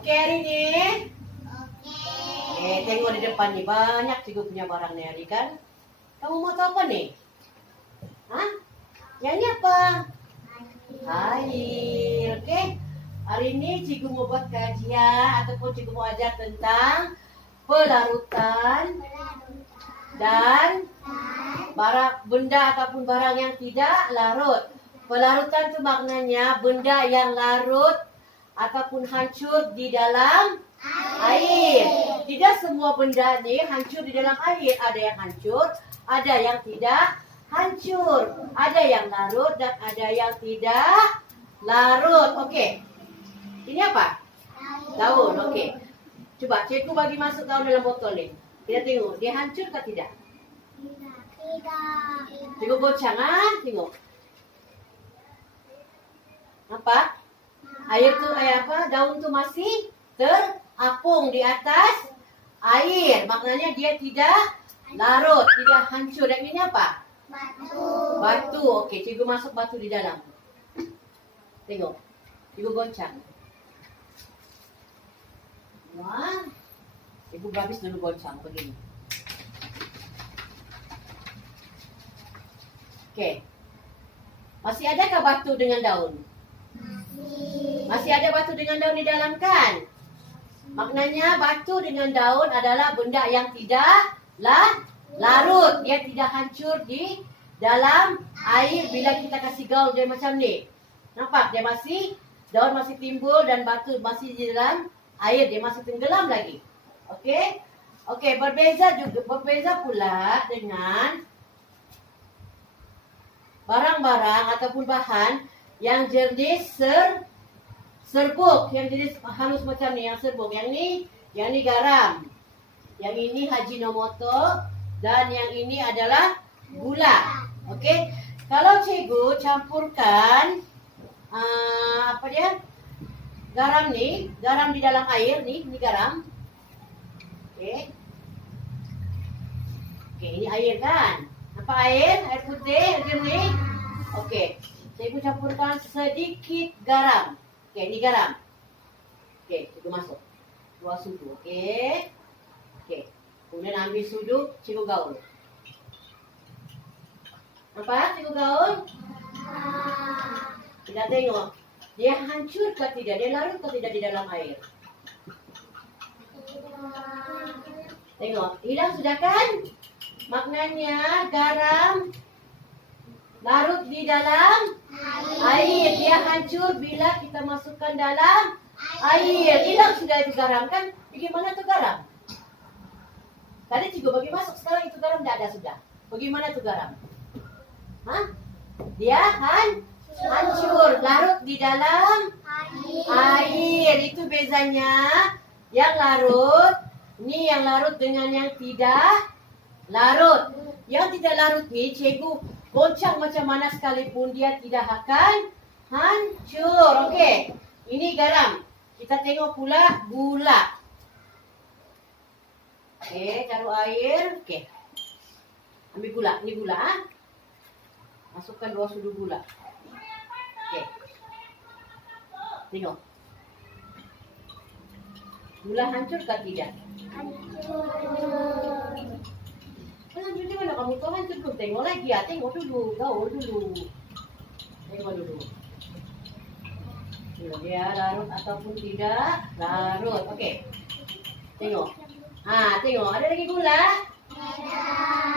Oke hari ini? Oke, tengok di depan nih. Banyak cikgu punya barang nih hari kan. Kamu mau tahu apa nih? Hah? Yang ini apa? Air. Oke. Hari ini cikgu mau buat kajian ataupun cikgu mau ajar tentang pelarutan dan barang benda ataupun barang yang tidak larut. Pelarutan itu maknanya benda yang larut ataupun hancur di dalam air. Tidak semua benda ni hancur di dalam air. Ada yang hancur, ada yang tidak hancur. Ada yang larut dan ada yang tidak larut. Okey. Ini apa? Daun. Okey. Coba cikgu bagi masuk daun dalam botol ni. Kita tengok dia hancur ke tidak? Tidak. Cikgu goncang tengok. Apa? Air tu apa? Daun tu masih terapung di atas air. Maknanya dia tidak larut, tidak hancur. Dan ini apa? Batu. Batu. Okey, cikgu masuk batu di dalam. Tengok. Cikgu goncang. Wah. Cikgu habis dulu goncang begini. Okey. Masih adakah batu dengan daun? Masih ada batu dengan daun di dalam kan? Maknanya batu dengan daun adalah benda yang tidak larut. Dia tidak hancur di dalam air bila kita kasih gaul dia macam ni. Nampak? Dia masih, daun masih timbul dan batu masih di dalam air. Dia masih tenggelam lagi. Okey? Okey, berbeza pula dengan barang-barang ataupun bahan yang jenis serbuk, yang jenis halus macam ni, yang serbuk. Yang ni garam. Yang ini Hajinomoto dan yang ini adalah gula. Okey. Kalau cikgu campurkan apa dia? Garam ni, garam di dalam air ni garam. Okey. Okey, ini air kan? Nampak air? Air putih, air jernih. Okey. Cikgu campurkan sedikit garam. Okey, ini garam. Okey, cikgu masuk. 2 sudu. Okey. Okey. Kemudian ambil sudu, cikgu gaul. Nampak cikgu gaul? Kita tengok. Dia hancur ke tidak? Dia larut ke tidak di dalam air? Tengok. Hilang sudah kan? Maknanya garam larut di dalam air. Dia hancur bila kita masukkan dalam air. Hilang sudah itu garam kan? Bagaimana tu garam? Tadi cikgu bagi masuk, sekarang itu garam tidak ada sudah. Bagaimana tu garam? Hah? Dia hancur, larut di dalam air. Itu bezanya. Yang larut, ni yang larut dengan yang tidak larut. Yang tidak larut ni cikgu goncang macam mana sekalipun dia tidak akan hancur. Okey. Ini garam. Kita tengok pula gula. Okey, taruh air. Okey. Ambil gula. Ini gula. Masukkan 2 sudu gula. Okey. Tengok. Gula hancur ke tidak? Hancur. Hancur di mana kamu tahu hancur belum? Tengok lagi ya. Tengok dulu. Gaul dulu. Tengok dulu. Dia larut ataupun tidak larut. Okey. Tengok. Tengok. Ada lagi gula?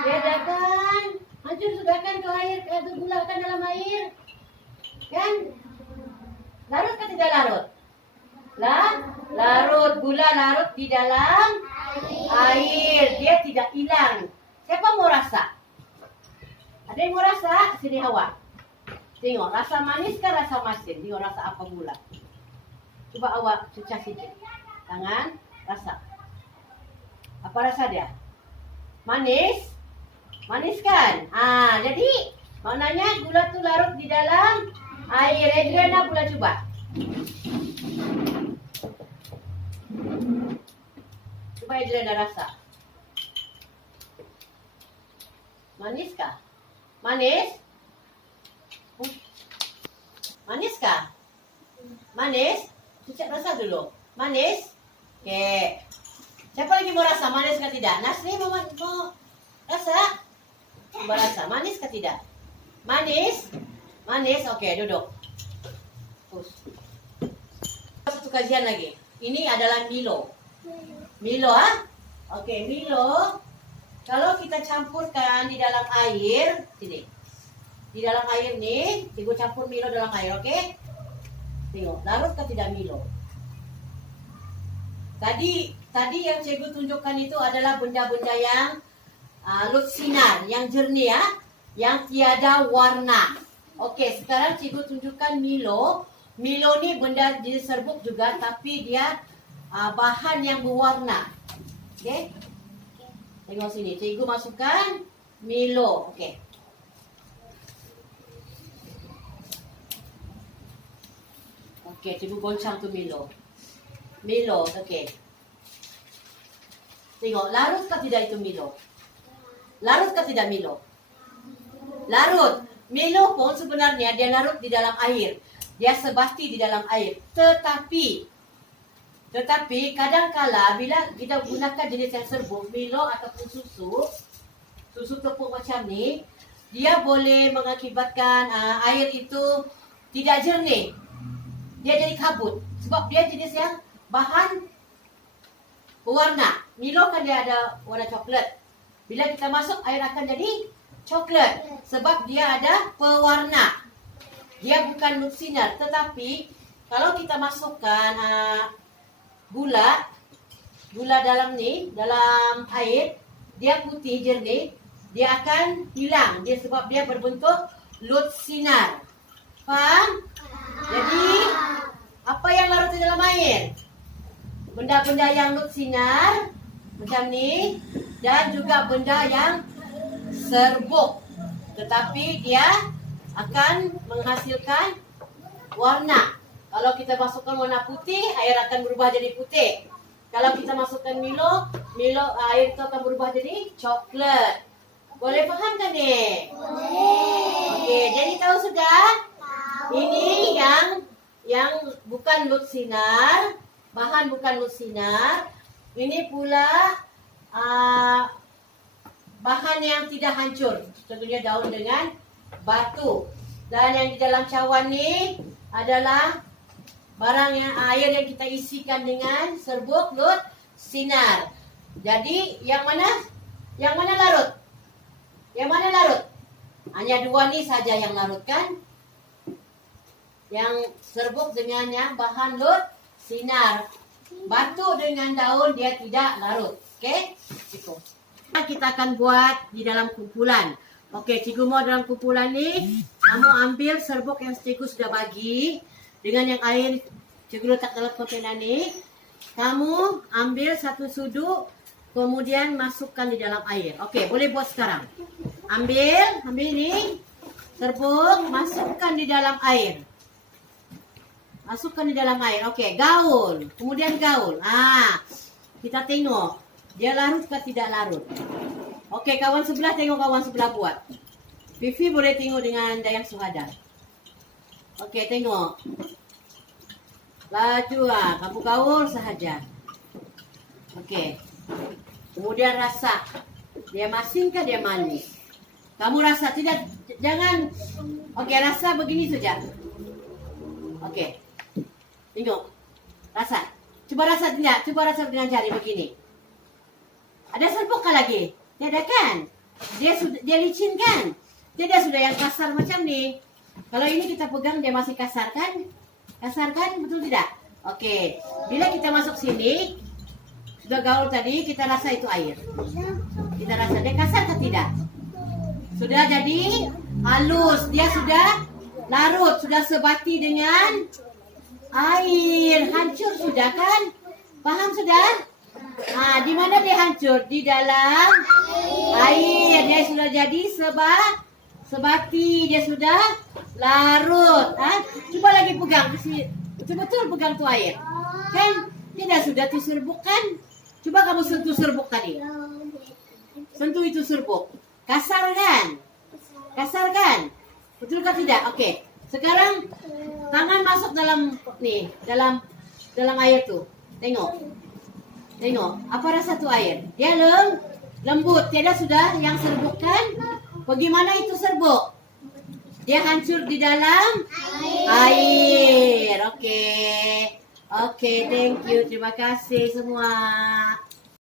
Dia dah kan? Hancur sudah kan ke air? Ada gula kan dalam air? Kan? Larut ke tidak larut? Larut. Gula larut di dalam air. Dia tidak hilang. Siapa mau rasa? Ada yang mau rasa? Sini awak. Tengok, rasa manis ke rasa masin? Tengok rasa apa gula. Coba awak cucah sikit. Tangan, rasa. Apa rasa dia? Manis? Manis kan? Jadi maknanya gula tu larut di dalam air. Adriana pula cuba. Coba Adriana rasa. Manis kah? Manis? Manis kah? Manis? Cucak rasa dulu. Manis? Oke. Siapa lagi mau rasa manis kah tidak? Nasri mau rasa? Coba rasa manis kah tidak? Manis? Manis? Oke, duduk. Satu kajian lagi. Ini adalah Milo. Milo, ah? Oke, Milo. Kalau kita campurkan di dalam air, sini. Di dalam air nih, Cikgu campur Milo dalam air, oke? Tengok, larut kah tidak Milo? Tadi yang Cikgu tunjukkan itu adalah benda-benda yang lut sinar, yang jernih ya, yang tiada warna. Oke, sekarang Cikgu tunjukkan Milo. Milo ni benda jenis serbuk juga, tapi dia bahan yang berwarna. Oke, tengok sini. Cikgu masukkan Milo. Oke. Oke, Cikgu goncang tu Milo. Milo, oke. Tengok, larut kah tidak itu Milo? Larut kah tidak Milo? Larut. Milo pun sebenarnya dia larut di dalam air. Dia sebati di dalam air. Tetapi kadang-kala bila kita gunakan jenis yang serbuk, Milo ataupun susu tepung macam ni, dia boleh mengakibatkan air itu tidak jernih. Dia jadi kabut. Sebab dia jenis yang bahan berwarna. Milo kan dia ada warna coklat. Bila kita masuk, air akan jadi coklat. Sebab dia ada pewarna. Dia bukan lut sinar. Tetapi kalau kita masukkan gula dalam air, dia putih jernih, dia akan hilang. Dia sebab dia berbentuk lut sinar. Faham? Jadi apa yang larut di dalam air? Benda-benda yang lut sinar macam ni, dan juga benda yang serbuk. Tetapi dia akan menghasilkan warna. Kalau kita masukkan warna putih, air akan berubah jadi putih. Kalau kita masukkan Milo, air itu akan berubah jadi coklat. Boleh faham kan ni? Boleh. Okey, jadi tahu sudah? Ini yang bukan lut sinar, bahan bukan lut sinar. Ini pula bahan yang tidak hancur. Contohnya daun dengan batu. Dan yang di dalam cawan ni adalah barang yang air yang kita isikan dengan serbuk lut sinar. Jadi yang mana larut? Yang mana larut? Hanya dua ni saja yang larut kan? Yang serbuk dengan yang bahan lut sinar. Batu dengan daun dia tidak larut. Okey? Itu. Kita akan buat di dalam kumpulan. Okey, cikgu mau dalam kumpulan ni, kamu ambil serbuk yang cikgu sudah bagi dengan yang air cikgu letak dalam kontena ni. Kamu ambil satu suduk, kemudian masukkan di dalam air. Okey, boleh buat sekarang. Ambil ni serbuk, masukkan di dalam air. Masukkan di dalam air. Okey, gaul. Kemudian gaul. Kita tengok. Dia larut ke tidak larut. Okey, kawan sebelah tengok kawan sebelah buat. Fifi boleh tengok dengan Dayang Suhada. Okey, tengok. Laju kamu gaul sahaja. Okey. Kemudian rasa. Dia masin ke dia manis? Kamu rasa tidak, jangan. Okey, rasa begini saja. Okey. Tengok. Rasa. Cuba rasa tidak? Cuba rasa dengan jari begini. Ada serbuk kah lagi? Tidak kan? Dia licin kan? Dia sudah yang kasar macam ni. Kalau ini kita pegang dia masih kasar kan? Kasar kan? Betul tidak? Okey. Bila kita masuk sini, sudah gaul tadi, kita rasa itu air. Kita rasa dia kasar atau tidak? Sudah jadi halus. Dia sudah larut, sudah sebati dengan air. Hancur sudah kan? Paham sudah? Di mana dia hancur? Di dalam air. Dia sudah jadi sebati. Dia sudah larut. Coba lagi pegang. Betul-betul pegang tu air. Kan? Tidak sudah tu serbuk kan? Coba kamu sentuh serbuk tadi. Sentuh itu serbuk. Kasar kan? Kasar kan? Betul kah tidak? Okey. Sekarang tangan masuk dalam air tu. Tengok. Tengok. Apa rasa tuh air? Dia lembut. Tiada sudah yang serbuk kan? Bagaimana itu serbuk? Dia hancur di dalam air. Oke. Oke, thank you. Terima kasih semua.